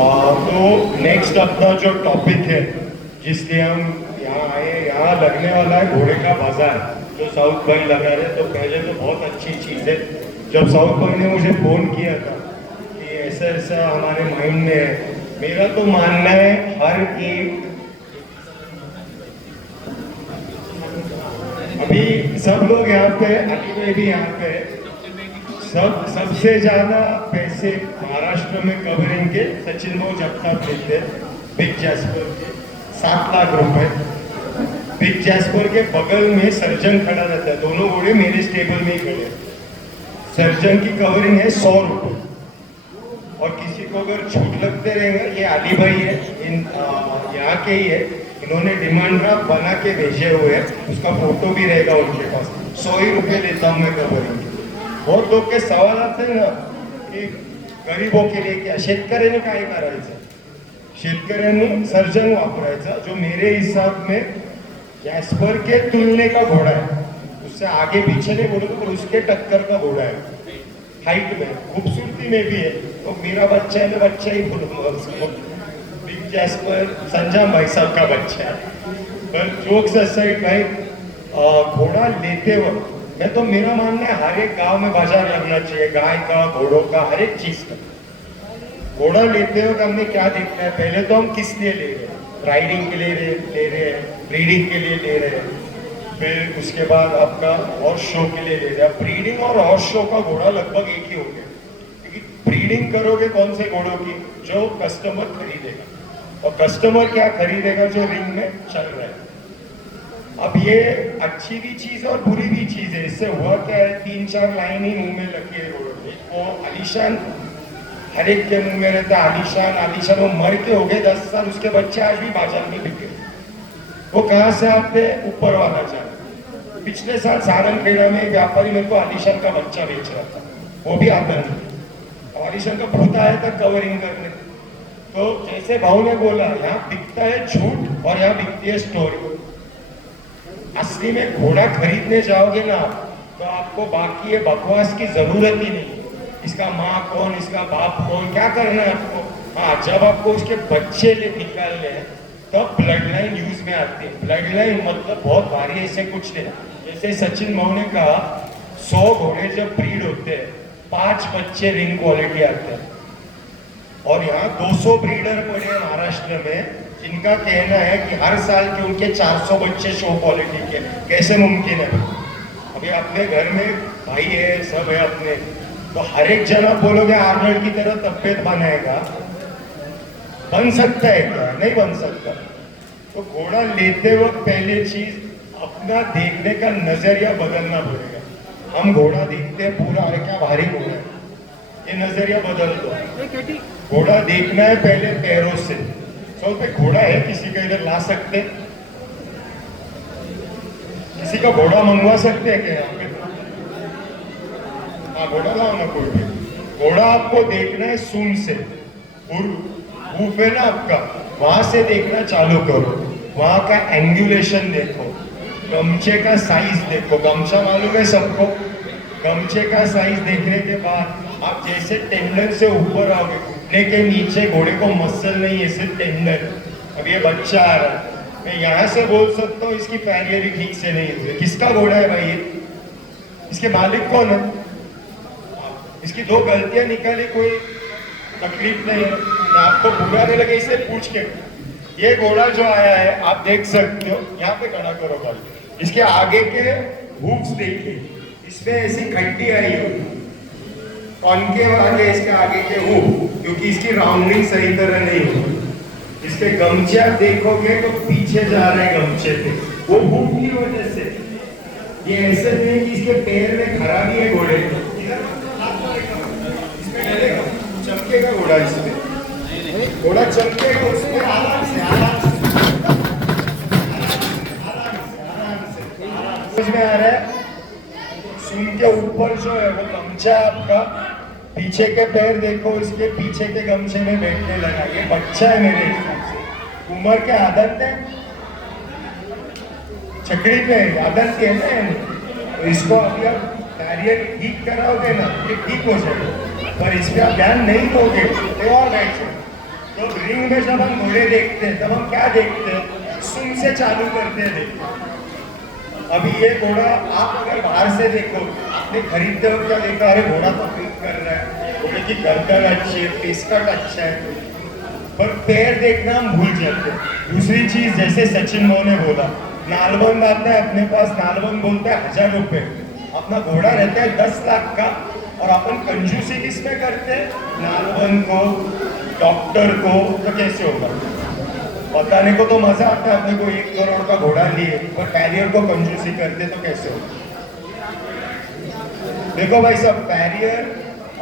तो नेक्स्ट अपना जो टॉपिक है जिसलिए हम यहाँ आए, यहाँ लगने वाला है घोड़े का बाजार, जो साउथ भाई लगा रहे। तो पहले तो बहुत अच्छी चीज़ है, जब साउथ भाई ने मुझे फ़ोन किया था कि ऐसा ऐसा हमारे माइंड में है। मेरा तो मानना है हर एक, अभी सब लोग यहाँ पे, अली भाई भी यहाँ पे, सबसे ज्यादा पैसे महाराष्ट्र में कवरिंग के सचिन भाऊ जगताप देते हैं बिग जैस्पर के 7 लाख रुपए। बिग जैस्पर के बगल में सर्जन खड़ा रहता है, दोनों घोड़े मेरे स्टेबल में ही खड़े हैं। सर्जन की कवरिंग है 100 रुपए। और किसी को अगर छूट लगते रहेगा, ये अली भाई है, यहाँ के ही है, इन्होंने डिमांड ड्राफ्ट बना के भेजे हुए हैं, उसका फोटो भी रहेगा उनके पास। 100 ही रुपये लेता हूँ मैं कवरिंग के। बहुत लोग के सवाल आते हैं ना की गरीबों के लिए क्या, शेतकऱ्यांनी काय करायचं, शेतकऱ्यांनी सर्जन वापरायचा, जो मेरे हिसाब में जैस्पर के तुलने का घोड़ा है। उससे आगे पीछे नहीं बोलूँ पर उसके टक्कर का घोड़ा है, हाइट में, खूबसूरती में भी है। तो मेरा बच्चा है, मैं बच्चा ही बोलूँगा उसको। बिग जैस्पर संजम भाई साहब का बच्चा है। पर जोक्स असाइड भाई, घोड़ा लेते वक्त मैं तो, मेरा मानना है हर एक गांव में बाजार लगना चाहिए, गाय का, घोड़ों का, हर एक चीज का। घोड़ा लेते वक्त हमने क्या देखना है, पहले तो हम किस लिए ले रहे हैं, राइडिंग के लिए ले रहे हैं, ब्रीडिंग के लिए ले रहे हैं, फिर उसके बाद आपका हॉर्स शो के लिए ले रहे हैं। ब्रीडिंग और हॉर्स शो का घोड़ा लगभग एक ही हो गया, क्योंकि ब्रीडिंग करोगे कौन से घोड़ों की, जो कस्टमर खरीदेगा, और कस्टमर क्या खरीदेगा, जो रिंग में चल रहा है। अब ये अच्छी भी चीज और बुरी भी चीज है। इससे हुआ क्या है, 3-4 लाइन ही मुंह में लगी है घोड़ों की। वो आलीशान हर एक के मुंह में रहता है, आलीशान आलीशान। वो मर के हो गए 10 साल, उसके बच्चे आज भी बाजार में बिके। वो कहाँ से आते, ऊपर वाला जाए। पिछले साल सारंगखेड़ा में एक व्यापारी मेरे को आलीशान का बच्चा बेच रहा था, वो भी आता नहीं। आलीशान का भूत आया था कवरिंग करने। तो जैसे भाव ने बोला, यहाँ बिकता है झूठ और यहाँ बिकती है स्टोरी। असली में घोड़ा खरीदने जाओगे ना तो आपको बाकी ये बकवास की जरूरत ही नहीं। इसका माँ कौन, इसका बाप कौन, क्या करना है आपको। हाँ, जब आपको उसके बच्चे ले निकालने हैं तब ब्लड लाइन यूज में आती है। ब्लड लाइन मतलब बहुत भारी, ऐसे कुछ नहीं। जैसे सचिन भाऊ ने कहा, 100 घोड़े जब ब्रीड होते हैं, 5 बच्चे रिंग क्वालिटी आते हैं। और यहाँ 200 ब्रीडर पड़े हैं महाराष्ट्र में, जिनका कहना है कि हर साल के उनके 400 बच्चे शो क्वालिटी के। कैसे मुमकिन है? अभी अपने घर में भाई है, सब है अपने, तो हर एक जना बोलोगे आर्नल्ड की तरह तबियत बनाएगा, बन सकता है क्या? नहीं बन सकता। तो घोड़ा लेते वक्त पहले चीज अपना देखने का नजरिया बदलना पड़ेगा। हम घोड़ा देखते हैं पूरा, अरे क्या भारी घोड़ा है, ये नजरिया बदल दो। घोड़ा देखना है पहले पैरों से। सो पे घोड़ा है किसी का, इधर ला सकते, किसी का घोड़ा मंगवा सकते हैं क्या यहाँ पे? हाँ, घोड़ा लाओ ना कोई भी। घोड़ा आपको देखना है सूंड से, हूफ है ना आपका, वहां से देखना चालू करो। वहां का एंगुलेशन देखो, गमछे का साइज देखो। गमछा मालूम है सबको? गमछे का साइज देखने के बाद आप जैसे टेंडन से ऊपर आओगे, घुटने के नीचे घोड़े को मसल नहीं है, सिर्फ टेंडन। अब ये बच्चा आ रहा है, मैं यहाँ से बोल सकता हूँ इसकी पैरियरी ठीक से नहीं हुई। किसका घोड़ा है भाई ये? इसके मालिक कौन है? इसकी 2 गलतियां निकाली, कोई तकलीफ नहीं है। आपको बुरा नहीं लगे इसे पूछ के। ये घोड़ा जो आया है आप देख सकते हो, यहाँ पे खड़ा करो भाई। इसके आगे के हूफ्स देखिए, इसमें ऐसी खड्डी आई है, कॉनकेव आगे इसके आगे के हूफ, क्योंकि इसकी राउंडिंग सही तरह नहीं हुई। इसके गमछे आप देखोगे तो पीछे जा रहे हैं गमछे पे, वो हूफ की वजह से। ये ऐसे नहीं है कि इसके पैर में खराबी है घोड़े की, चमकेगा घोड़ा, इसमें घोड़ा चमकेगा, उसमें आराम से समझ में आ रहा है। सूंड के ऊपर जो है वो गमछा आपका, पीछे के पैर देखो, इसके पीछे के गमछे में बैठने लगा। ये बच्चा है मेरे हिसाब से, उम्र के आदत है, छकड़ी पे आदत है ना। तो इसको अभी आप कैरियर ठीक कराओगे ना, ये ठीक हो जाएगा। पर इस पर आप ध्यान नहीं दोगे तो और बैठ तो रिंग में जब हम घोड़े देखते हैं तब हम क्या देखते हैं, सुन से चालू करते हैं देखते हैं। अभी ये घोड़ा आप अगर बाहर से देखो, आपने खरीदते हो क्या देखा, अरे घोड़ा तो फिट कर रहा है, घोड़े की गर्दन अच्छी है, पेस्कट अच्छा है, पर पैर देखना हम भूल जाते हैं। दूसरी चीज, जैसे सचिन मोह ने बोला, नालबंद आता है अपने पास, नालबंद बोलता है 1000 रुपए, अपना घोड़ा रहता है 10 लाख का, और अपन कंजूसी किसमें करते हैं, नालबंद को, डॉक्टर को, तो कैसे होगा। बताने को तो मजा आता है अपने को 1 करोड़ का घोड़ा लिए, पर पैरियर को कंजूसी करते तो कैसे होगा। देखो भाई सब, पैरियर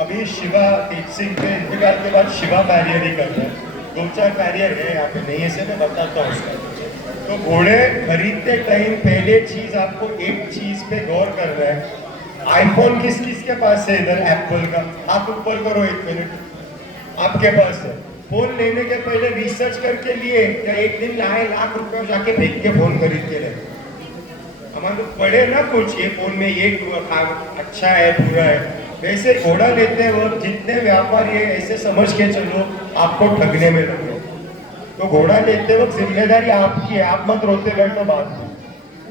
अभी शिवा तेज सिंह के इंतकाल के बाद शिवा पैरियर ही कर रहे हैं, 2-4 पैरियर है यहाँ पे, नहीं ऐसे मैं बताता हूँ उसका। तो घोड़े खरीदते टाइम पहले चीज आपको एक चीज पे गौर करना है। आईफोन किस किस के पास है इधर, एप्पल का, हाथ ऊपर करो 1 मिनट, आपके पास है। फोन लेने के पहले रिसर्च करके लिए, या एक दिन लाए लाख रुपए जाके फेंक के फोन खरीद के रहे, हमारे पढ़े ना कुछ, ये फोन में ये अच्छा है बुरा है। वैसे घोड़ा लेते वक्त जितने व्यापारी है ऐसे समझ के चलो आपको ठगने में लगे। तो घोड़ा लेते वक्त जिम्मेदारी आपकी है, आप मत रोते बैठो बाद में।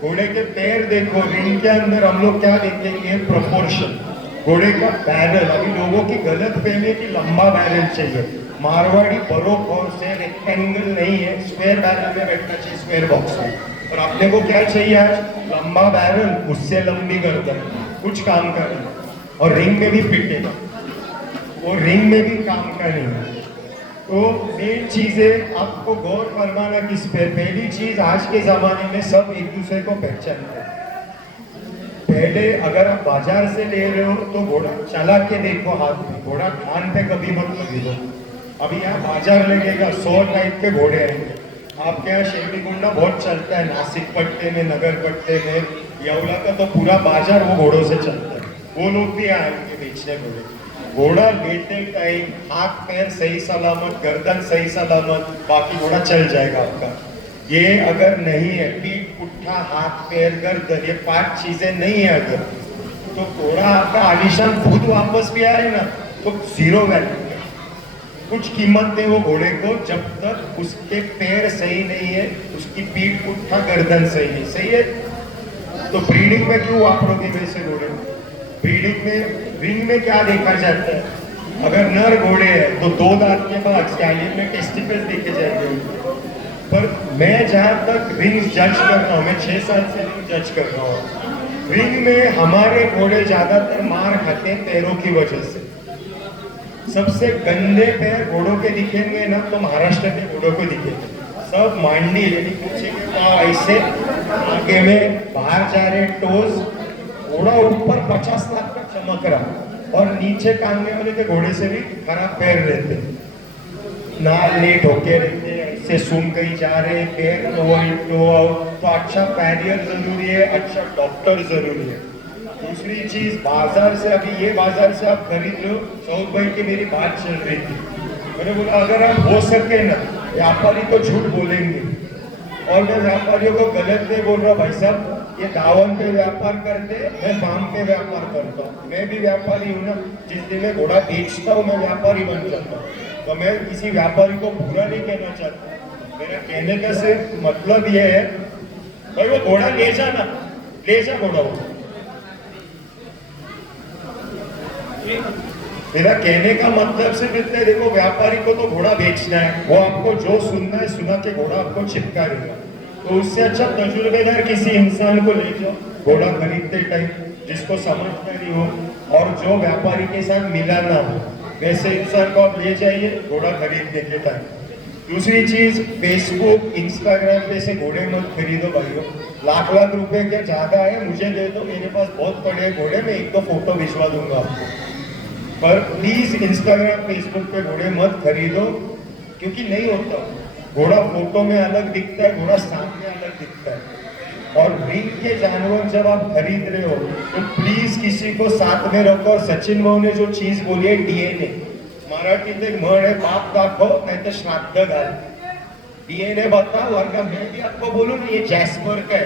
घोड़े के पैर देखो, रिंग के अंदर हम लोग क्या देखेंगे, प्रोपोर्शन, घोड़े का बैरल। अभी लोगों की गलत फहमी कि लंबा बैरल चाहिए, मारवाड़ी बरोक और से रेक्टेंगल नहीं है, स्क्वायर बैरल में बैठना चाहिए, स्क्वायर बॉक्स में। और अपने को क्या चाहिए आज, लंबा बैरल, उससे लंबी गर्दन, कुछ काम का नहीं, और रिंग में भी फिटेगा, और रिंग में भी काम का नहीं है। तो मेन चीजें आपको गौर फरमाना किस पे, पहली चीज आज के जमाने में सब एक दूसरे को पहचानते हैं। पहले अगर आप बाजार से ले रहे हो तो घोड़ा चला के देखो हाथ में, घोड़ा कान पे कभी मत खरीदो। अभी यहाँ बाजार लगेगा, 100 टाइप के घोड़े आएंगे। आपके यहाँ शेरडी गुंडा बहुत चलता है, नासिक पट्टे में, नगर पट्टे में, येवला का तो पूरा बाजार वो घोड़ों से चलता है, वो लोग भी आएंगे बेचने घोड़े। घोड़ा लेते टाइम हाथ पैर सही सलामत, गर्दन सही सलामत, बाकी घोड़ा चल जाएगा आपका। ये अगर नहीं है, पीठ पुट्ठा हाथ पैर गर्दन, ये 5 चीजें नहीं है अगर, तो घोड़ा आपका आलिशान खुद वापस भी आए ना तो 0 वैल्यू है, कुछ कीमत है वो घोड़े को जब तक उसके पैर सही नहीं है, उसकी पीठ पुट्ठा गर्दन सही है, सही है। तो ब्रीडिंग में क्यों वापरोगे वैसे घोड़े, ब्रीडिंग में रिंग में क्या देखा जाता है, अगर नर घोड़े हैं तो 2 दांत के बाद स्टैलियन में टेस्टिकल्स देखे जाएंगे। पर मैं जहां तक रिंग जज कर रहा हूँ, मैं 6 साल से रिंग जज कर रहा हूँ, रिंग में हमारे घोड़े ज्यादातर मार खाते हैं पैरों की वजह से। सबसे गंदे पैर घोड़ों के दिखेंगे ना तो महाराष्ट्र के घोड़ों को दिखेंगे, सब मांडी यानी पूछे के पाँव ऐसे आगे में बाहर जा रहे, टोज, घोड़ा ऊपर 50 लाख का चमक रहा, और नीचे टांगने वाले के घोड़े से भी खराब पैर रहते, नाल लेट होके रहते, ऐसे सुन कहीं जा रहे, पैर लो आउट। तो अच्छा पैरियर जरूरी है, अच्छा डॉक्टर जरूरी है। दूसरी चीज, बाजार से, अभी ये बाजार से आप खरीद लो, सौद भाई की मेरी बात चल रही थी, मैंने बोला अगर हम हो सके ना, व्यापारी तो झूठ बोलेंगे, और मैं व्यापारियों को गलत नहीं बोल रहा भाई साहब, ये दावन पे व्यापार करते, मैं फार्म पे व्यापार करता हूँ, मैं भी व्यापारी हूँ ना, जिस दिन मैं घोड़ा बेचता हूँ मैं व्यापारी बन जाता हूँ। तो मैं किसी व्यापारी को बुरा नहीं कहना चाहता, मेरा कहने का सिर्फ मतलब ये है भाई वो घोड़ा ले जा ना, ले जा घोड़ा, वो मेरा कहने का मतलब सिर्फ इतना, देखो व्यापारी को तो घोड़ा बेचना है, वो आपको जो सुनना है सुना के घोड़ा आपको चिपका देगा। तो उससे अच्छा तजुर्बेदार किसी इंसान को ले जाओ घोड़ा खरीदते टाइम, जिसको समझदारी हो और जो व्यापारी के साथ मिला ना हो, वैसे इंसान को आप ले जाइए घोड़ा खरीदने के टाइम। दूसरी चीज, फेसबुक इंस्टाग्राम पे से घोड़े मत खरीदो भाइयों, लाख लाख रुपए क्या ज्यादा है, मुझे दे दो, मेरे पास बहुत बड़े घोड़े, मैं 1-2 फोटो भिजवा दूंगा आपको। पर प्लीज इंस्टाग्राम फेसबुक पे घोड़े मत खरीदो, क्योंकि नहीं होता, घोड़ा फोटो में अलग दिखता है, घोड़ा सामने अलग दिखता है। और रिंग के जानवर जब आप खरीद रहे हो तो प्लीज किसी को साथ में रखो। और सचिन मोह ने जो चीज बोली है डीएनए, मराठीत एक म्हण है, बाप दाखव नहीं तो श्राद्ध घाल, डीएनए बताओ, वरना मैं भी आपको बोलूँ ये जैस्पर का है,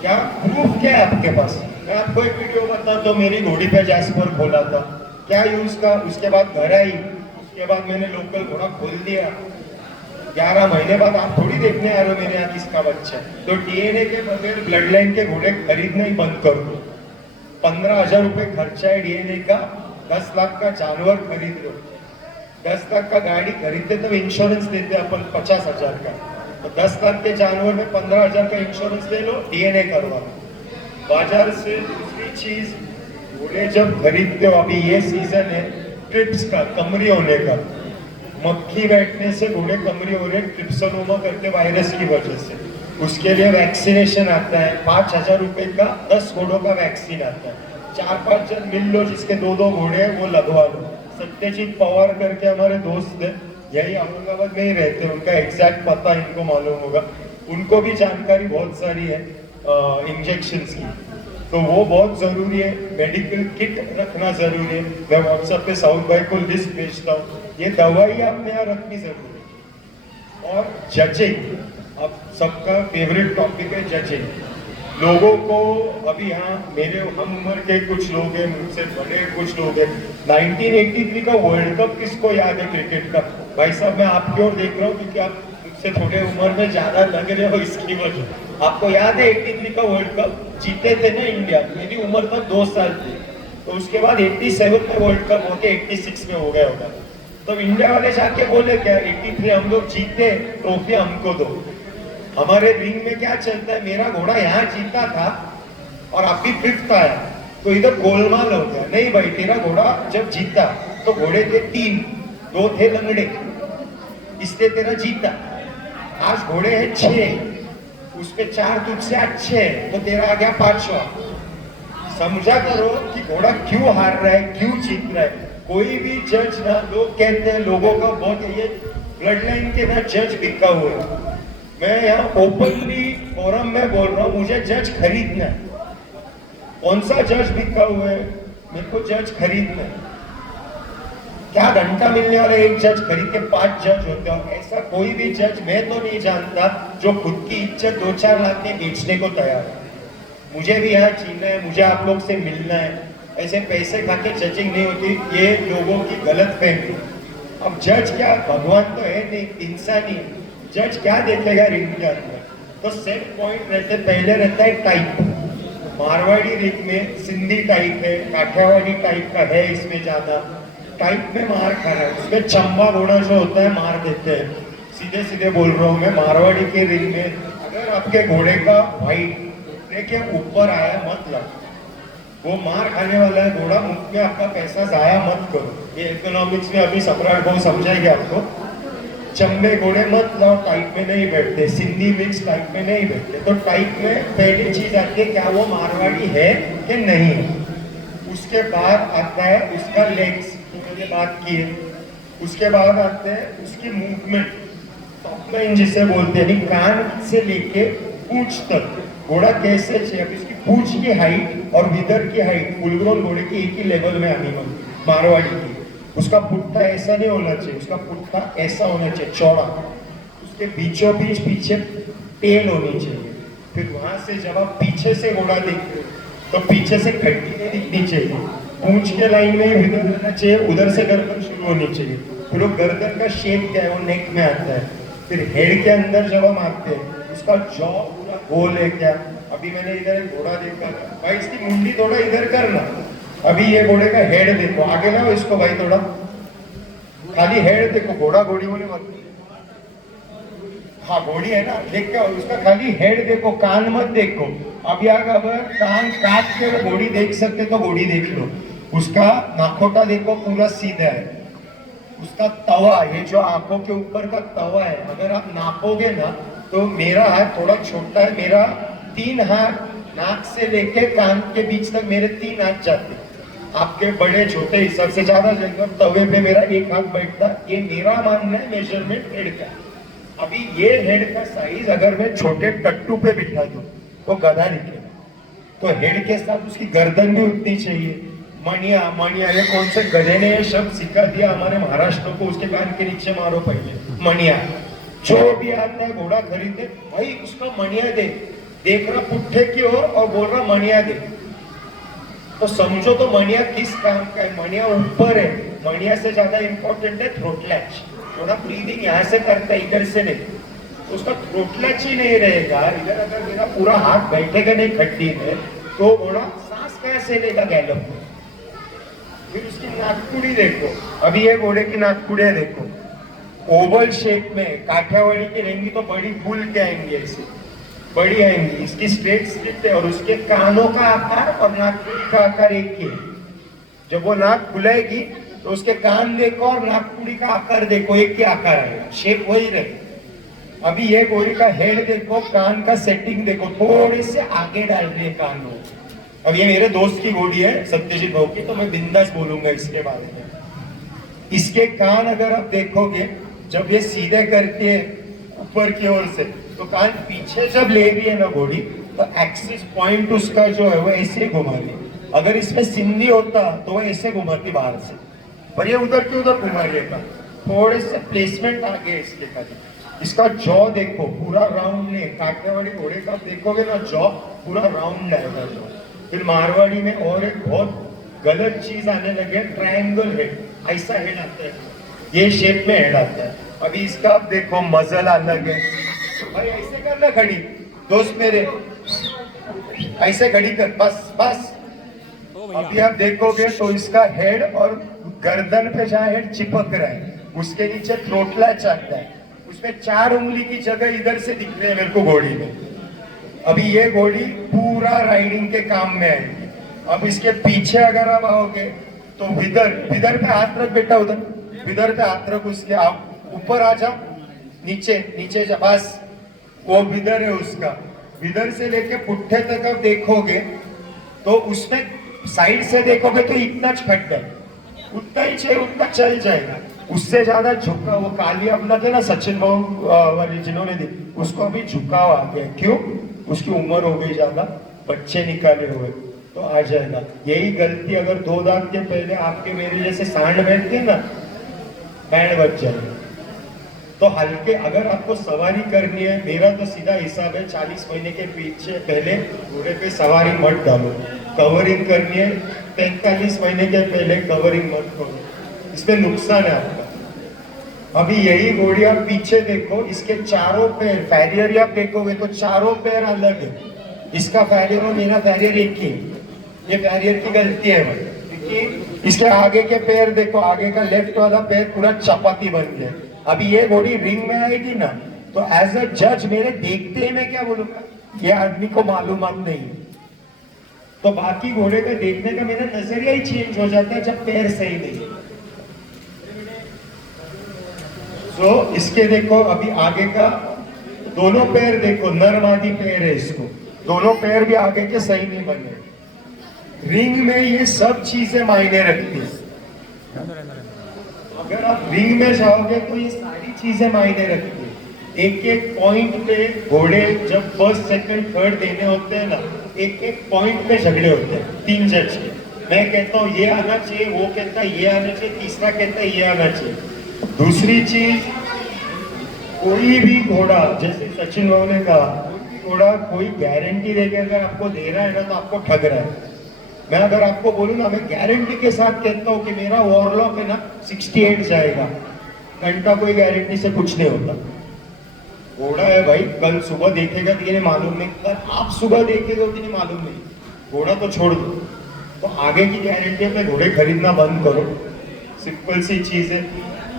क्या प्रूफ क्या है आपके पास। मैं आपको एक वीडियो बताता हूँ, मेरी घोड़ी पे जैस्पर खोला था, क्या यूज का, उसके बाद घर आई, उसके बाद मैंने लोकल घोड़ा खोल दिया, 11 महीने बाद आप थोड़ी देखने आ रहे हो मेरे यहाँ किसका बच्चा है। तो डीएनए के बगैर ब्लड लाइन के घोड़े खरीदना ही बंद कर दो। 15,000 रुपए खर्चा है डीएनए का, 10 लाख का जानवर खरीद लो। 10 लाख का गाड़ी खरीदते तो इंश्योरेंस देते अपन 50,000 का, तो 10 लाख के जानवर में 15,000 का इंश्योरेंस ले लो, डीएनए करवा लो बाजार से। दूसरी चीज, घोड़े जब खरीदते हो, अभी ये सीजन है ट्रिप्स का, कमरी होने का, मक्खी बैठने से घोड़े कमरी हो रहे, ट्रिप्सोनोमा करके वायरस की वजह से, उसके लिए वैक्सीनेशन आता है। 5,000 रुपए का 10 घोड़ों का वैक्सीन आता है। 4-5 जन मिल लो जिसके 2-2 घोड़े हैं, वो लगवा लो। सत्यजीत पवार करके हमारे दोस्त है, यही औरंगाबाद में ही रहते हैं, उनका एग्जैक्ट पता इनको मालूम होगा, उनको भी जानकारी बहुत सारी है इंजेक्शंस की, तो वो बहुत जरूरी है। मेडिकल किट रखना जरूरी है। मैं व्हाट्सएप पे साउथ भाई को लिस्ट भेजता हूँ, ये दवाई अपने यहाँ रखनी जरूरी है। और जजिंग, अब सबका फेवरेट टॉपिक है जजिंग। लोगों को अभी यहाँ मेरे हम उम्र के कुछ लोग हैं, मुझसे बड़े कुछ लोग हैं, 1983 का वर्ल्ड कप किसको याद है क्रिकेट का? भाई साहब मैं आपकी ओर देख रहा हूँ क्योंकि आप मुझसे थोड़े उम्र में ज्यादा लग रहे हो, इसकी वजह। आपको याद है 83 का वर्ल्ड कप जीते थे ना इंडिया? मेरी उम्र तक 2 साल थी, तो उसके बाद 87 में वर्ल्ड कप होके 86 में हो गया होगा। तो इंडिया वाले जाके बोले क्या 83 हम लोग जीते, ट्रॉफी हमको दो। हमारे रिंग में क्या चलता है, मेरा घोड़ा यहाँ जीता था और आप भी 5th आया, तो इधर गोलमाल हो गया। नहीं भाई, तेरा घोड़ा जब जीता तो घोड़े थे 3, 2 थे लंगड़े, इसलिए तेरा जीता। आज घोड़े हैं 6, उसपे 4 तुझसे अच्छे हैं, तो तेरा आ गया 5वां। समझा करो कि घोड़ा क्यों हार रहा है, क्यों जीत रहा है। कोई भी जज ना, लोग कहते हैं लोगों का बहुत ये ब्लड लाइन के ना जज बिका हुआ है। मैं यहाँ ओपनली फोरम में बोल रहा हूँ, मुझे जज खरीदना है। कौन सा जज बिका हुआ है? मेरे को जज खरीदना है। क्या घंटा मिलने वाला, एक जज खरीद के 5 जज होते हो? ऐसा कोई भी जज मैं तो नहीं जानता जो खुद की इज्जत 2-4 लाख में बेचने को तैयार है। मुझे भी यहाँ जीना है, मुझे आप लोग से मिलना है, ऐसे पैसे खा के जजिंग नहीं होती, ये लोगों की गलत फहमी। अब जज क्या, भगवान तो है नहीं, इंसान ही। जज क्या देखेगा रिंग के अंदर? तो सेट पॉइंट रहते, पहले रहता है टाइप। मारवाड़ी रिंग में सिंधी टाइप है, काठियावाड़ी टाइप का है, इसमें ज्यादा टाइप में मार खा रहा है। उसमें चंबा घोड़ा जो होता है मार देते हैं। सीधे सीधे बोल रहा हूँ मैं, मारवाड़ी के रिंग में अगर आपके घोड़े का वाइट के ऊपर आया मत लग, वो मार खाने वाला है घोड़ा, मुफ्त में आपका पैसा जाया मत करो। ये इकोनॉमिक्स में अभी सम्राट बहुत समझाएंगे आपको। चंबे घोड़े मत लाओ, टाइप में नहीं बैठते, सिंधी मिक्स टाइप में नहीं बैठते। तो टाइप में पहली चीज आती है क्या वो मारवाड़ी है कि नहीं है। उसके बाद आता है उसका लेग्स, मैंने बात की है। उसके बाद आते हैं उसकी मूवमेंट, टॉप लाइन जिसे बोलते हैं, कान से लेके पूंछ तक घोड़ा कैसे चाहिए। अब इसकी पूंछ की हाइट और विदर की हाइट फुल ग्रोन घोड़े की एक ही लेवल में आनी होगी मारवाड़ी की। उसका पुट्टा ऐसा नहीं होना चाहिए, उसका पुट्टा ऐसा होना चाहिए चौड़ा, उसके बीचों बीच पीछे टेल होनी चाहिए। फिर वहां से जब आप पीछे से घोड़ा देखते हो तो पीछे से खड्डी नहीं दिखनी चाहिए, पूंछ के लाइन में ही विदर रहना चाहिए, उधर से गर्दन शुरू होनी चाहिए। फिर वो गर्दन का शेप क्या है, वो नेक में आता है। फिर हेड के अंदर जब हम आते हैं उसका जॉ पूरा गोल है क्या। अभी मैंने इधर एक घोड़ा देखा था भाई, इसकी मुंडी थोड़ा इधर करना। अभी ये घोड़े का हेड देखो, आगे लाओ इसको भाई, थोड़ा खाली हेड देखो, घोड़ा घोड़ी होने मत। हाँ घोड़ी है ना, देख क्या उसका खाली हेड देखो, कान मत देखो। अभी अगर कान काट के वो घोड़ी देख सकते तो घोड़ी देख लो। उसका नाखोटा देखो पूरा सीधा है। उसका तवा, ये जो आंखों के ऊपर का तवा है, अगर आप नापोगे ना तो मेरा हाथ थोड़ा छोटा है, मेरा 3 हाथ नाक से लेके कान के बीच तक मेरे 3 हाथ जाते। आपके बड़े छोटे हिसाब से ज्यादा जगह तवे पे मेरा 1 हाथ बैठता। ये मेरा मानना है मेजरमेंट हेड का। अभी ये हेड का साइज अगर मैं छोटे टट्टू पे बिठा दूं तो गधा दिखेगा। तो हेड के साथ उसकी गर्दन भी उतनी चाहिए। मणिया मणिया, ये कौन से गधे ने ये शब्द सिखा दिया हमारे महाराष्ट्र को? उसके कान के नीचे मारो पहले मणिया। जो भी आता है घोड़ा खरीदे भाई उसका मणिया दे, देख रहा पुट्ठे की ओर और बोल रहा मणिया दे, तो समझो तो मणिया किस काम का है। मणिया ऊपर है, मणिया से ज्यादा इंपॉर्टेंट है थ्रोट लैच। थोड़ा ब्रीदिंग यहाँ से करता है, इधर से नहीं, तो उसका थ्रोटलच ही नहीं रहेगा। इधर अगर मेरा पूरा हाथ बैठेगा नहीं खड्डी में, तो घोड़ा सांस कैसे लेगा गैलप में। फिर उसकी नाकपुड़ी देखो, अभी ये घोड़े की नाकपुड़िया देखो, ओवल शेप में। काठियावाड़ी की रहेंगी तो बड़ी फूल के आएंगी, ऐसे बड़ी आएंगी। इसकी स्ट्रेट स्ट्रिट है, और उसके कानों का आकार और नाकपुड़ी का आकार एक ही है। जब वो नाक खुलेगी तो उसके कान देखो और नाकपुड़ी का आकार देखो, एक ही आकार आएगा, शेप वही रहे। अभी ये घोड़ी का हेड देखो, कान का सेटिंग देखो, थोड़े से आगे डाल दिए कान को। अब ये मेरे दोस्त की घोड़ी है सत्यजीत भाव की, तो मैं बिंदास बोलूंगा इसके बारे में। इसके कान अगर आप देखोगे, जब ये सीधे करती है ऊपर की ओर से, तो कान पीछे जब ले रही है ना घोड़ी, तो एक्सिस पॉइंट उसका जो है वो ऐसे घुमा रही है। अगर इसमें सिंधी होता तो वो ऐसे घुमाती बाहर से, पर ये उधर के उधर घुमा रही है। थोड़े से प्लेसमेंट आ गए इसके खाली। इसका जॉ देखो, पूरा राउंड नहीं। काठियावाड़ी घोड़े का देखोगे ना, जॉ पूरा राउंड आएगा जॉ। फिर मारवाड़ी में और एक बहुत गलत चीज आने लगे, ट्रायंगल हेड। ऐसा हेड आता है, ये शेप में हेड आता है। अभी इसका आप देखो, मजल अलग है। भाई ऐसे करना खड़ी, दोस्त मेरे, ऐसे खड़ी कर, बस बस। अभी आप देखोगे तो इसका हेड और गर्दन पे जहाँ हेड चिपक रहा है, उसके नीचे थ्रोटला चाहता है। उसमें 4 उंगली की जगह इधर से दिख रही है मेरे को घोड़ी में। अभी ये घोड़ी पूरा राइडिंग के काम में आएगी। अब इसके पीछे अगर आप आओगे तो विदर पे हाथ रख बेटा, उधर विदर पे हाथ रख, उसके आप ऊपर आ जाओ, नीचे नीचे जा, बस वो विदर है उसका। विदर से लेके पुट्ठे तक आप देखोगे तो उसमें साइड से देखोगे तो इतना खड्डा है, उतना ही चाहिए उतना चल जाएगा। उससे ज्यादा झुका, वो काली अपना थे ना सचिन भाऊ वाली जिन्होंने दी, उसको अभी झुकाव आ गया। क्यों? उसकी उम्र हो गई ज्यादा, बच्चे निकाले हुए, तो आ जाएगा। यही गलती अगर 2 दांत के पहले आपके मेरे जैसे सांड बैठते ना, बैंड बच जाएगा। तो हल्के, अगर आपको सवारी करनी है, मेरा तो सीधा हिसाब है 40 महीने के पीछे पहले घोड़े पे सवारी मत डालो। कवरिंग करनी है 45 महीने के पहले कवरिंग मत करो, इसमें नुकसान है आपका। अभी यही घोड़ी आप पीछे देखो, इसके चारों पैर, फैरियर आप देखोगे तो चारों पैर अलग है। इसका फैरियर और मेरा फैरियर एक ही है। ये फैरियर की गलती है भाई, क्योंकि इसके आगे के पैर देखो, आगे का लेफ्ट वाला पैर पूरा चपाती बन गया। अभी ये घोड़ी रिंग में आएगी ना, तो एज अ जज मेरे देखते ही मैं क्या बोलूंगा, ये आदमी को मालूमात नहीं है। तो बाकी घोड़े का देखने का मेरा नजरिया ही चेंज हो जाता है जब पैर सही नहीं है। तो इसके देखो, अभी आगे का दोनों पैर देखो, नर मादी पैर है इसको, दोनों पैर भी आगे के सही नहीं बने। रिंग में ये सब चीजें मायने रखती है। अगर आप रिंग में जाओगे तो ये सारी चीजें मायने रखती है। एक एक पॉइंट पे घोड़े जब फर्स्ट सेकंड थर्ड देने होते हैं ना, एक एक पॉइंट पे झगड़े होते हैं 3 जज के। मैं कहता हूँ ये आना चाहिए, वो कहता है ये आना चाहिए, तीसरा कहता है ये आना चाहिए। दूसरी चीज, कोई भी घोड़ा, जैसे सचिन भाव ने कहा, घोड़ा कोई गारंटी देके अगर आपको दे रहा है ना, तो आपको ठग रहा है। मैं अगर आपको बोलूँ ना, मैं गारंटी के साथ कहता हूँ कि मेरा वॉरलॉक है ना 68 जाएगा, घंटा कोई गारंटी से कुछ नहीं होता। घोड़ा है भाई, कल सुबह देखेगा तो ये मालूम नहीं, कल आप सुबह देखेगा तो नहीं मालूम नहीं, घोड़ा तो छोड़ दो। तो आगे की गारंटी पे घोड़े खरीदना बंद करो, सिंपल सी चीज है।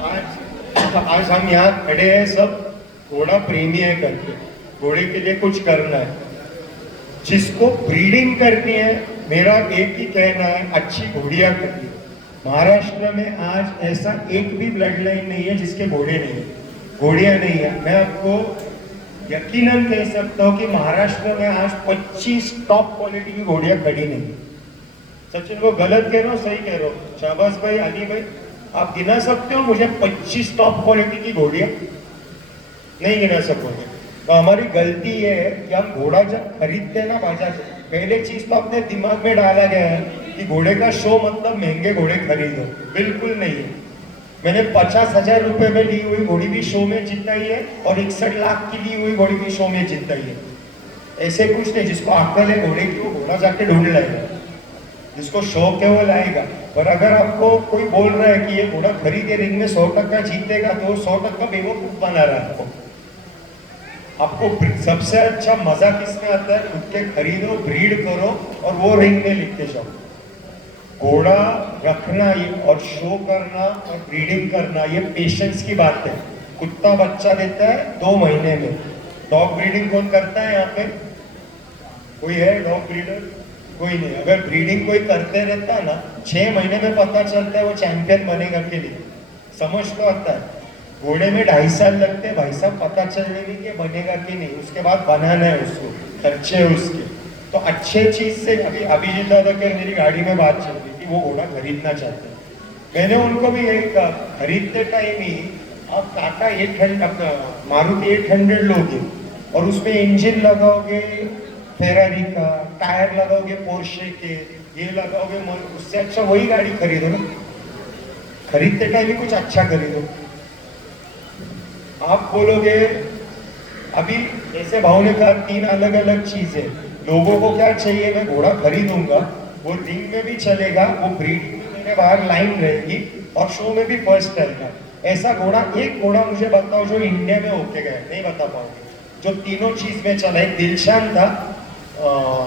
आज हम यहाँ खड़े हैं सब घोड़ा प्रेमी है करके, घोड़े के लिए कुछ करना है। जिसको ब्रीडिंग करनी है, मेरा एक ही कहना है, अच्छी घोड़ियां करनी। महाराष्ट्र में आज ऐसा एक भी ब्लड लाइन नहीं है जिसके घोड़े नहीं है, घोड़ियां नहीं है। मैं आपको यकीनन कह सकता हूँ कि महाराष्ट्र में आज 25 टॉप क्वालिटी की घोड़ियां खड़ी नहीं है। सचिन वो गलत कह रहा हूँ, सही कह रहा हूँ? शाबाश भाई, अली भाई, आप गिना सकते हो मुझे 25 टॉप क्वालिटी की घोड़ियां? नहीं गिना सकोगे। तो हमारी गलती ये है कि हम घोड़ा जब खरीदते हैं ना बाजार से, पहले चीज तो अपने दिमाग में डाला गया है कि घोड़े का शो मतलब महंगे घोड़े खरीदो, बिल्कुल नहीं है। मैंने 50,000 रुपए में ली हुई घोड़ी भी शो में जिताई है, और 61 लाख की ली हुई घोड़ी भी शो में जिताई है। ऐसे कुछ नहीं, जिसको अक्ल है घोड़े की वो घोड़ा जाके ढूंढ लाएगा, जिसको शौक है वो लाएगा। पर अगर आपको कोई बोल रहा है कि ये घोड़ा खरीद के रिंग में 100% जीतेगा तो 100% बेवकूफ बना रहा है आपको। आपको सबसे अच्छा मजा किसमें आता है? खुद के खरीदो, ब्रीड करो और वो रिंग में लेके जाओ। घोड़ा रखना ये और शो करना और ब्रीडिंग करना ये पेशेंस की बात है। कुत्ता बच्चा देता है 2 महीने में। डॉग ब्रीडिंग कौन करता है यहाँ पे? कोई है डॉग ब्रीडर? कोई नहीं। अगर ब्रीडिंग कोई करते रहता ना 6 महीने में पता चलता है वो चैंपियन बनेगा के लिए। समझ तो आता है। घोड़े में 2.5 साल लगते हैं भाई साहब पता चलने में कि बनेगा कि नहीं। उसके बाद बनाना है उसको, खर्चे है उसके। तो अच्छे चीज से अभी अभिजीत दादा के मेरी गाड़ी में बात चल रही थी, वो घोड़ा खरीदना चाहते हैं। मैंने उनको भी यही कहा, खरीदते टाइम ही आप टाटा 800 मारुति 800 लोगे और उसमें इंजन लगाओगे फेरारी का, टायर लगाओगे पोर्शे के, ये लगाओगे, उससे अच्छा वही गाड़ी खरीदो ना। खरीदते टाइम ही कुछ अच्छा खरीदो। आप बोलोगे अभी ऐसे भाव ने कहा 3 अलग अलग चीजें। लोगों को क्या चाहिए? मैं घोड़ा खरीदूंगा, वो रिंग में भी चलेगा, वो ब्रीडिंग में मेरे बाहर लाइन रहेगी और शो में भी फर्स्ट रहेगा। ऐसा घोड़ा, एक घोड़ा मुझे बताओ जो इंडिया में होके गया, नहीं बता पाओगे। जो तीनों चीज में चला। एक दिलशान था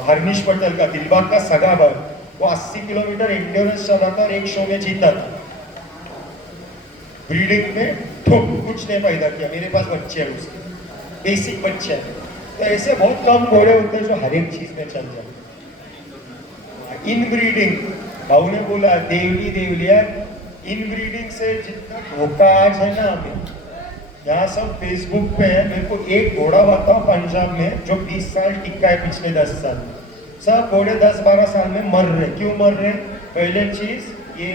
हरनिश पटेल का, दिलबाग का सगा भाई, वो 80 किलोमीटर इंड्योरेंस चला था और एक शो में जीता था। ब्रीडिंग में तो कुछ नहीं पैदा किया। मेरे पास बच्चे हैं उसके, बेसिक बच्चे हैं। तो ऐसे बहुत कम घोड़े होते हैं जो हर एक चीज में चल जाए। इन ब्रीडिंग, भाऊ ने बोला देवली देवलिया, इन ब्रीडिंग से जितना धोखा आज है ना हमें, यहाँ सब फेसबुक पे है। मेरे को एक घोड़ा बताओ पंजाब में जो 20 साल टिका है पिछले 10 साल। सब घोड़े 10-12 साल में मर रहे। क्यों मर रहे? पहले चीज ये,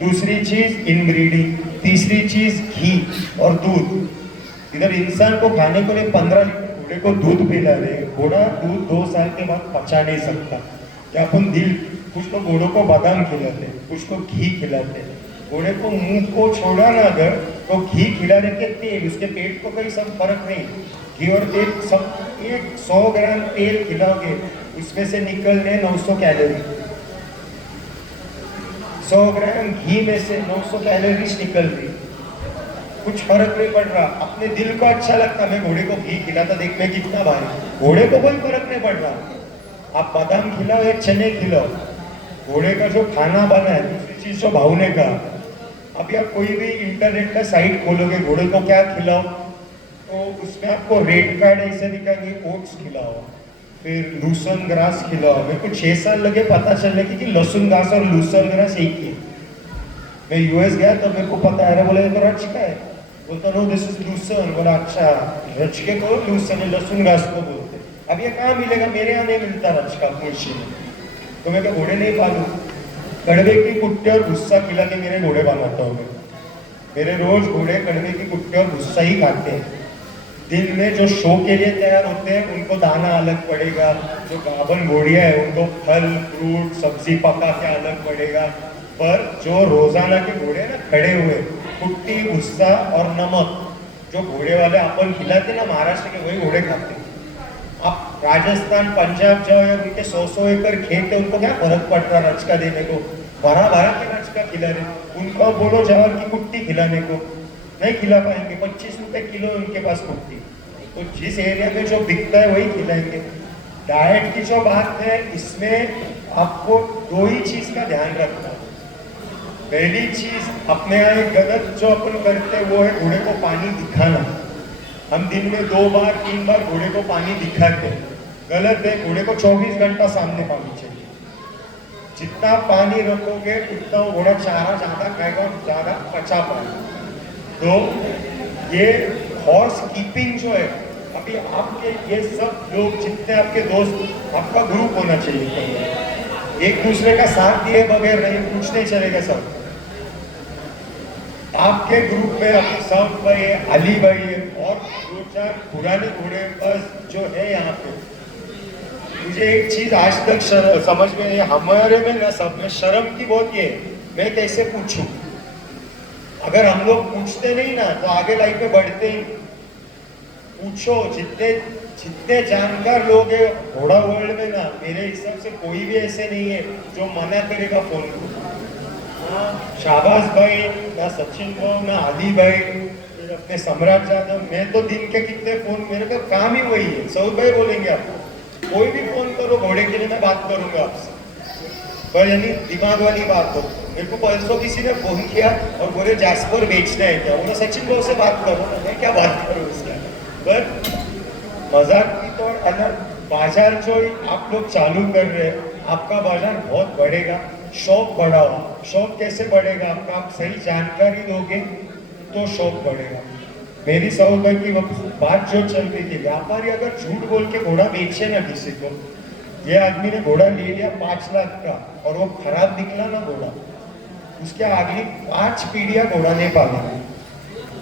दूसरी चीज इनब्रीडिंग, तीसरी चीज घी और दूध। इधर इंसान को खाने को लिए 15 लीटर घोड़े को दूध पिला रहे। घोड़ा दूध 2 साल के बाद पचा नहीं सकता। या अपन दिल, कुछ तो घोड़ों को बादाम खिलाते, कुछ तो घी खिलाते। घोड़े को मुंह को छोड़ा ना अगर तो घी खिलाने के तेल, उसके पेट को कोई सब फर्क नहीं। घी और तेल सब, एक 100 ग्राम तेल खिलाओगे उसमें से निकलने 900 कैलोरी। 100 ग्राम घी में से 900 कैलोरीज निकल रही। कुछ फर्क नहीं पड़ रहा। अपने दिल को अच्छा लगता, मैं घोड़े को घी खिलाता देख मैं कितना भारी। घोड़े को कोई फर्क नहीं पड़ रहा। आप बादाम खिलाओ या चने खिलाओ, घोड़े का जो खाना बना है। दूसरी चीज जो भाव ने कहा, अभी आप कोई भी इंटरनेट का साइट खोलोगे घोड़े को क्या खिलाओ तो उसमें आपको रेट कार्ड ऐसे दिखाएंगे, ओट्स खिलाओ, फिर लूसन ग्रास खिलाओ। मेरे को 6 साल लगे पता चलने की कि लहसुन घास और लूसन ग्रास एक ही है। मैं यूएस गया तब मेरे को पता है। बोला ये तो रच का है। बोलता नो दिस इज लूसन। बोला अच्छा, रचके को लूसन, लहसुन घास को बोलते। अब ये कहाँ मिलेगा? मेरे यहाँ नहीं मिलता रचका मुंशी में। तो मैं तो घोड़े नहीं पालू। कड़वे की कुट्टे और भुस्सा खिला के मेरे घोड़े बनाता हूँ। मेरे रोज घोड़े कड़वे की कुट्टे और भुस्सा ही खाते हैं। दिन में जो शो के लिए तैयार होते हैं उनको दाना अलग पड़ेगा। जो गाभन घोड़िया है उनको फल फ्रूट सब्जी पका के अलग पड़ेगा। पर जो रोजाना के घोड़े ना खड़े हुए, कुट्टी भुस्सा और नमक जो घोड़े वाले अपन खिलाते ना महाराष्ट्र के, वही घोड़े खाते। आप राजस्थान पंजाब जाओ या उनके 100 एकड़ खेत है, उनको क्या फर्क पड़ता है रचका देने को? भरा भरा के रचका खिला रहे। उनको बोलो जवार की कुट्टी खिलाने को, नहीं खिला पाएंगे। 25 रुपए किलो उनके पास कुट्टी। तो जिस एरिया में जो बिकता है वही खिलाएंगे। डाइट की जो बात है, इसमें आपको 2 ही चीज का ध्यान रखना। पहली चीज, अपने यहाँ एक गलत जो अपन करते हैं वो है घोड़े को पानी दिखाना। हम दिन में 2 बार 3 बार घोड़े को पानी दिखाते हैं, गलत है। घोड़े को 24 घंटा सामने पानी चाहिए। जितना पानी रखोगे उतना घोड़ा चारा ज्यादा खाएगा और ज्यादा पचा पाएगा। तो ये हॉर्स कीपिंग जो है, अभी आपके ये सब लोग जितने आपके दोस्त, आपका ग्रुप होना चाहिए। एक दूसरे का साथ दिए बगैर नहीं, कुछ नहीं चलेगा। सब आपके ग्रुप में अपने साउथ भाई है, अली भाई है और 2-4 पुराने घोड़े बस जो है यहाँ पे। मुझे एक चीज आज तक समझ में नहीं, हमारे में ना सब में शर्म की बहुत ये, मैं कैसे पूछूं? अगर हम लोग पूछते नहीं ना तो आगे लाइफ में बढ़ते ही। पूछो, जितने जानकार लोग हैं घोड़ा वर्ल्ड में ना, मेरे हिसाब से कोई भी ऐसे नहीं है जो मना करेगा फोन को। ना शाहबाज भाई, ना सचिन भाई, ना आदि भाई, फिर अपने सम्राट यादव, मैं तो दिन के कितने फोन, मेरे का काम ही वही है। सऊद भाई बोलेंगे आपको, कोई भी फोन करो घोड़े के लिए मैं बात करूंगा आपसे, पर यानी दिमाग वाली बात हो। मेरे को परसों किसी ने फोन किया और बोले जैस्पर बेचना है क्या, बोला सचिन भाई से बात करो ना, मैं क्या बात करूँ उसका। पर मजाक की तो अलग, बाजार जो आप लोग चालू कर रहे हैं, आपका बाजार बहुत बढ़ेगा, शौक बढ़ाओ। शौक कैसे बढ़ेगा आपका, आप सही जानकारी दोगे तो शौक बढ़ेगा। मेरी सऊद भाई की बात जो चल रही थी, व्यापारी अगर झूठ बोल के घोड़ा बेचे ना किसी को, ये आदमी ने घोड़ा ले लिया 5 लाख का और वो खराब निकला ना घोड़ा, उसके अगली 5 पीढ़ियां घोड़ा नहीं पालेंगे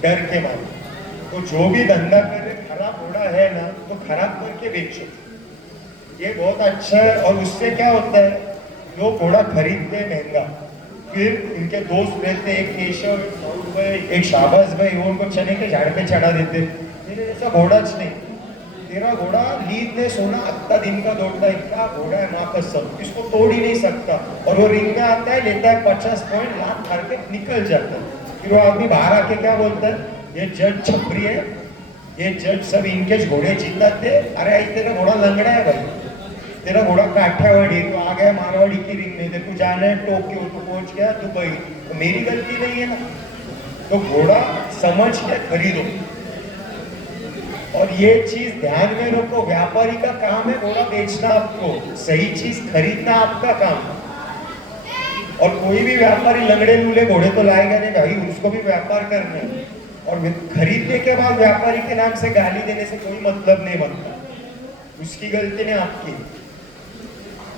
डर के मारे। तो जो भी धंधा करे, खराब घोड़ा है ना तो खराब करके बेचो, ये बहुत अच्छा है। और उससे क्या होता है, लोग घोड़ा खरीदते हैं महंगा, फिर उनके दोस्त रहते, एक केशव, एक सऊद भाई, एक शाहबाज भाई, वो उनको चने के झाड़ पे चढ़ा देते, मेरे जैसा घोड़ाच नहीं, तेरा घोड़ा लीद ने सोना अत्ता दिन का दौड़ता है, क्या घोड़ा है माँ कसम, इसको तोड़ ही नहीं सकता। और वो रिंग में आता है, लेता है 50 पॉइंट, लाख मार के निकल जाता है। फिर वो आदमी बाहर आके क्या बोलता है, ये जज छपरी है, ये जज सब इनके घोड़े जीताते। अरे आई तेरा घोड़ा लंगड़ा है भाई, तेरा घोड़ा काठियावाड़ी, तो आ गया मारवाड़ी की रिंग में, तेरे को जाना है टोक्यो, तो पहुंच गया दुबई, तो मेरी गलती नहीं है ना। तो घोड़ा समझ के खरीदो, और ये चीज ध्यान में रखो, व्यापारी का काम है घोड़ा बेचना, आपको सही चीज खरीदना आपका काम। और कोई भी व्यापारी लंगड़े लूले घोड़े तो लाएगा नहीं भाई, उसको भी व्यापार करना है। और खरीदने के बाद व्यापारी के नाम से गाली देने से कोई मतलब नहीं बनता, उसकी गलती नहीं आपकी।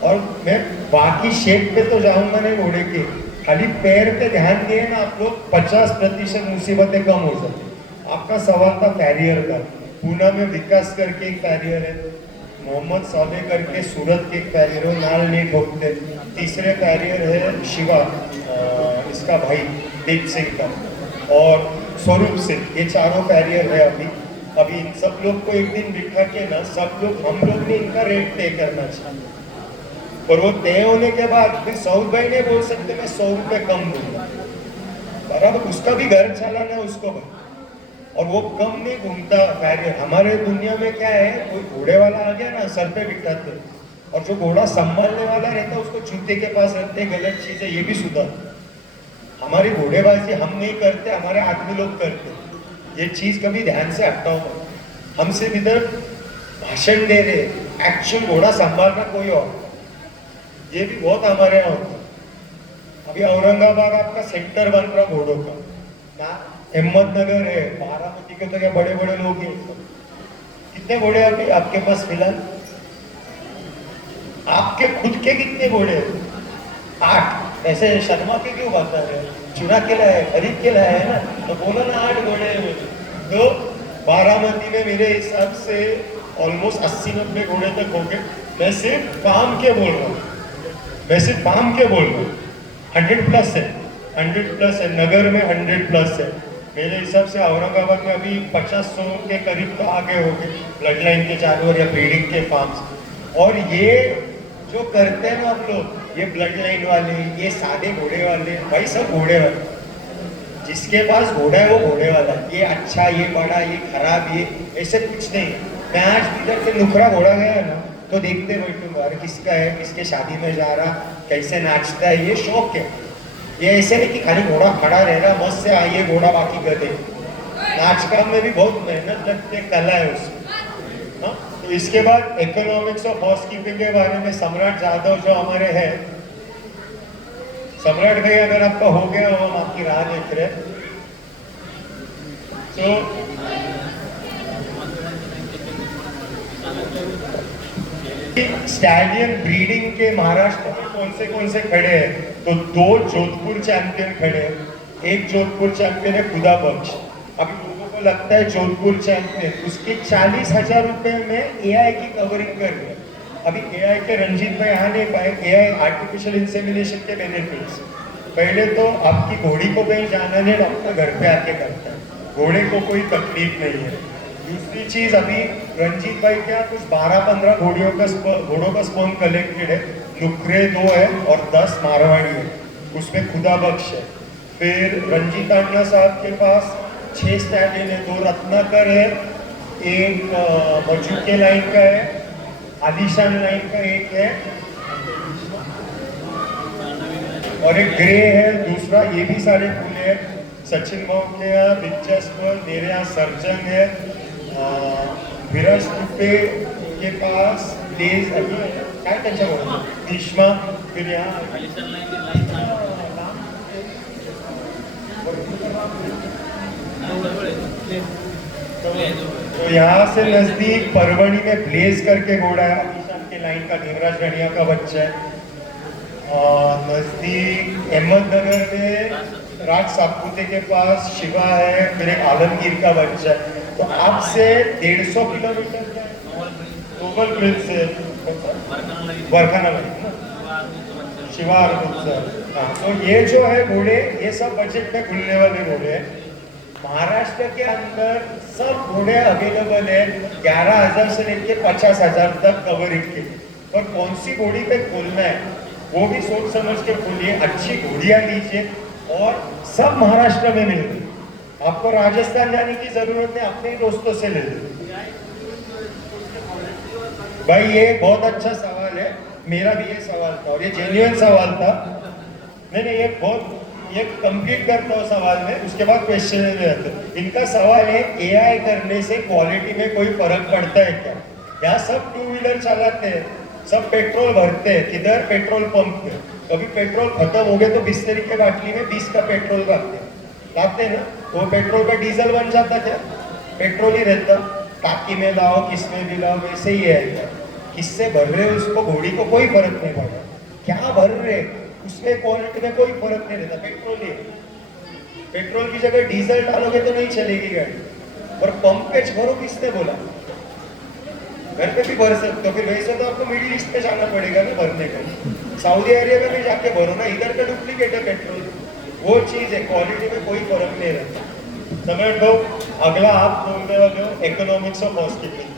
और मैं बाकी शेप पे तो जाऊंगा नहीं घोड़े के, खाली पैर पे ध्यान दिए ना आप लोग, 50% मुसीबतें कम हो जाती। आपका सवाल था कैरियर का, पूना में विकास करके एक कैरियर है, मोहम्मद साले करके सूरत के एक कैरियर है, नाल नहीं ठोकते। तीसरे कैरियर है शिवा, इसका भाई दीप सिंह का, और स्वरूप सिंह, ये चारों कैरियर है अभी। अभी इन सब लोग को एक दिन बिठा के ना, सब लोग हम लोग ने इनका रेट तय करना चाहिए, और वो तय होने के बाद फिर सऊद भाई नहीं बोल सकते मैं 100 रुपए कम दूंगा, बराबर उसका भी घर चलाना है उसको भाई, और वो कम नहीं घूमता कैरियर। हमारे दुनिया में क्या है, कोई घोड़े वाला आ गया ना सर पे बिठाते, और जो घोड़ा संभालने वाला रहता है उसको जूते के पास रखते, गलत चीज है, ये भी सुधार। हमारी घोड़ेबाजी हम नहीं करते, हमारे आदमी लोग करते, ये चीज कभी ध्यान से हटाओ। हम सिर्फ इधर भाषण दे रहे, एक्चुअल घोड़ा संभालना कोई और, ये भी बहुत हमारे यहाँ होता है। अभी औरंगाबाद आपका सेंटर बन रहा घोड़ों का ना, हिम्मतनगर है, बारामती के तो क्या बड़े बड़े लोग हैं। कितने घोड़े हैं अभी आपके पास फिलहाल, आपके खुद के कितने घोड़े हैं? 8। ऐसे शर्मा के क्यों बता रहे हो, चुरा के लाए, खरीद के लाए है ना, तो बोलो ना 8 घोड़े हैं। तो बारामती में मेरे हिसाब से ऑलमोस्ट 80-90 घोड़े तक हो गए। मैं सिर्फ काम के बोल रहा हूँ, मैं सिर्फ काम के बोल रहा हूँ। 100+ है, 100+ है, नगर में 100+ है। मेरे हिसाब से औरंगाबाद में अभी 50-100 के करीब तो आगे हो गए, ब्लड लाइन के जानवर या ब्रीडिंग के फार्म्स। और ये जो करते हैं ना आप लोग, ये ब्लड लाइन वाले, ये सादे घोड़े वाले, भाई सब घोड़े वाले, जिसके पास घोड़ा है वो घोड़े वाला, ये अच्छा, ये बड़ा, ये खराब, ये ऐसे कुछ नहीं। मैं आज इधर से नुखरा घोड़ा गया ना तो देखते बैठूंगा, अरे किसका है, किसके शादी में जा रहा, कैसे नाचता है, ये शौक है। ये ऐसे नहीं कि खाली घोड़ा खड़ा रह रहा मस्त से आइए घोड़ा बाकी गधे, नाच काम में भी बहुत मेहनत लगती है, कला है उसमें। हाँ, तो इसके बाद इकोनॉमिक्स ऑफ हाउस कीपिंग के बारे में सम्राट यादव जो हमारे हैं, सम्राट भाई अगर आपका हो गया हो, हम आपकी राह देख रहे। तो स्टैलियन ब्रीडिंग के महाराष्ट्र में कौन से खड़े हैं, तो 2 जोधपुर चैंपियन खड़े हैं। एक जोधपुर चैंपियन है खुदा बख्श, अभी लोगों को लगता है जोधपुर चैंपियन, उसके 40,000 रुपए में एआई की कवरिंग कर रहे हैं। अभी एआई के रंजीत भाई आ नहीं पाए, एआई आर्टिफिशियल इंसेमिनेशन के बेनिफिट्स, पहले तो आपकी घोड़ी को कहीं जाना नहीं, डॉक्टर घर पे आके करता है, घोड़े को कोई तकलीफ नहीं है। दूसरी चीज, अभी रंजीत भाई क्या कुछ 12-15 घोड़ों का स्पर्म कलेक्टेड है, नुकरे 2 है और 10 मारवाड़ी है। उसमें खुदा बख्श है। फिर रंजीत आंडा साहब के पास 6 स्टैंडिंग है, 2 रत्नाकर है, एक मजूके लाइन का है, आलिशान लाइन का एक है, और एक ग्रे है दूसरा। ये भी सारे फूल है। सचिन भाऊ के यहाँ दिलचस्प, मेरे यहाँ सर्जन है, विराज तुपे के पास प्लेज काय त्यांच्या भीष्मा। फिर यहाँ तो यहाँ से नजदीक परवणी में ब्लेज करके घोड़ा है, आलिशान के लाइन का देवराज गणिया का बच्चा है। नजदीक अहमदनगर में राज सापुते के पास शिवा है, फिर एक आलमगीर का बच्चा है। तो आपसे 150 किलोमीटर नोबल ब्रिज से वरखाना शिवा हाँ, तो ये जो है घोड़े ये सब बजट में खुलने वाले घोड़े हैं। महाराष्ट्र के अंदर सब घोड़े अवेलेबल है 11,000 से लेके 50,000 तक कवरिंग के। और कौन सी घोड़ी पे खोलना है वो भी सोच समझ के खोलिए, अच्छी घोड़ियां लीजिए, और सब महाराष्ट्र में मिलती है। आपको राजस्थान जाने की जरूरत नहीं, अपने ही दोस्तों से ले लीजिए। भाई ये बहुत अच्छा सवाल है, मेरा भी ये सवाल था और ये जेन्युइन सवाल था। नहीं ये बहुत ये कंप्लीट करता हूँ सवाल में, उसके बाद क्वेश्चन में रहते। इनका सवाल है एआई करने से क्वालिटी में कोई फर्क पड़ता है क्या? यहाँ सब 2 व्हीलर चलाते हैं, सब पेट्रोल भरते हैं, किधर पेट्रोल पंप पे। कभी पेट्रोल खत्म हो गए तो बिस्लरी के बाटली में 20 का पेट्रोल लाते हैं ना, वो पेट्रोल का डीजल बन जाता क्या? पेट्रोल ही रहता। टाकी में लाओ, किसमें भी लाओ, वैसे ही है क्या? किससे भर रहे हो उसको, घोड़ी को कोई फर्क नहीं पड़ा क्या भर रहे, उसमें क्वालिटी में कोई फर्क नहीं रहता। पेट्रोल ही, पेट्रोल की जगह डीजल डालोगे तो नहीं चलेगी गाड़ी। और पंप पे भरो किसने बोला? घर पे भी भर सकते हो। फिर वैसे तो आपको मिडिल ईस्ट पे जाना पड़ेगा ना भरने का, सऊदी अरेबिया में भी जाके भरो ना, इधर का डुप्लीकेट है पेट्रोल। वो चीज है, क्वालिटी में कोई फर्क नहीं रहता। समझ लो। अगला आप बोलने वाले हो इकोनॉमिक्स ऑफ हाउसकीपिंग।